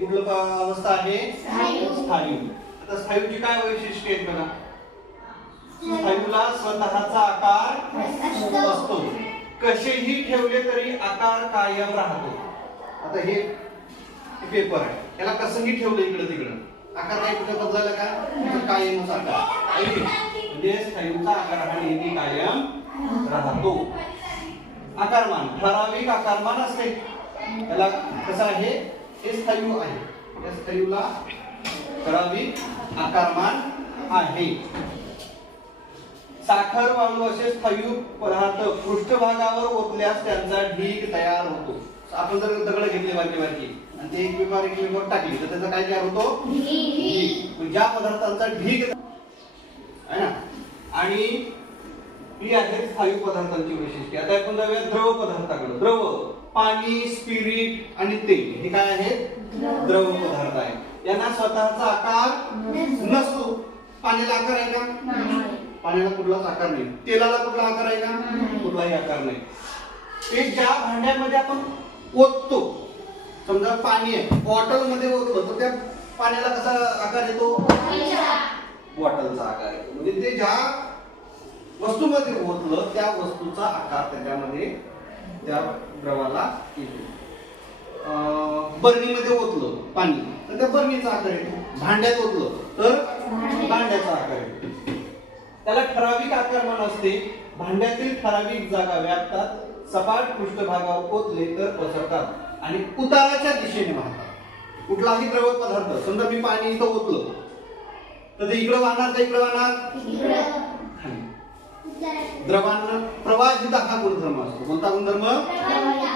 कुठलं अवस्था आहे? स्थायू. आता स्थायूची काय वैशिष्ट्य आहेत बघा. स्थायूला स्वतःचा आकार असतो, कसेही ठेवले तरी आकार कायम राहतो. आता हे पेपर आहे, त्याला कसंही ठेवलं इकडे तिकडे आकार नाही कुठे बदलायला का? कायमच आकार. म्हणजे स्थायूचा आकार हा नेहमी कायम राहतो. आकारमान ठराविक आकारमान असते. त्याला कसं आहे? हे स्थायू आहे, या स्थायूला ठराविक आकारमान आहे. साखर, वाळू असे स्थायू पदार्थ पृष्ठभागावर ओतल्यास त्यांचा ढीग तयार होतो. आपण जर दगड घेतले बारकी बारकी आणि ते एकमेकावर टाकली तर त्याचा काय तयार होतो? ढीग. ज्या पदार्थांचा ढीग आहे ना. आणि ही आहेत स्थायू पदार्थांची वैशिष्ट्ये. आता आपण जाऊया द्रव पदार्थाकडे. द्रव, पाणी, स्पिरिट आणि तेल हे काय आहेत? द्रव पदार्थ आहेत. यांना स्वतःचा आकार नसतो. पाण्याला आकार आहे का? पाण्याला कुठलाच आकार नाही. तेलाला कुठला आकार आहे का? कुठलाही आकार नाही. ते ज्या भांड्यामध्ये आपण ओततो, समजा पाणी आहे, बॉटल मध्ये ओतलं तर त्या पाण्याला कसा आकार येतो? बॉटलचा आकार येतो. म्हणजे ते ज्या वस्तूमध्ये ओतलं त्या वस्तूचा आकार त्याच्यामध्ये त्या द्रवाला येतो. बरणीमध्ये ओतलं पाणी तर त्या बरणीचा आकार येतो. भांड्यात ओतलं तर भांड्याचा आकार येतो. त्याला ठराविक आकारमान असते. भांड्यातील ठराविक जागा व्यापतात. सपाट पृष्ठभागावर ओतले तर पसरतात आणि उताराच्या दिशेने वाहतात. कुठलाही द्रव पदार्थ, समजा मी पाणी इथं ओतलं तर ते इकडे वाहणार का इकडे वाहणार? द्रवांना प्रवाहिता हा गुणधर्म असतो. कोणता गुणधर्म?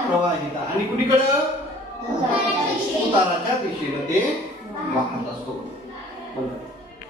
प्रवाहिता. आणि कुणीकडं? उताराच्या दिशेने ते वाहत असतो.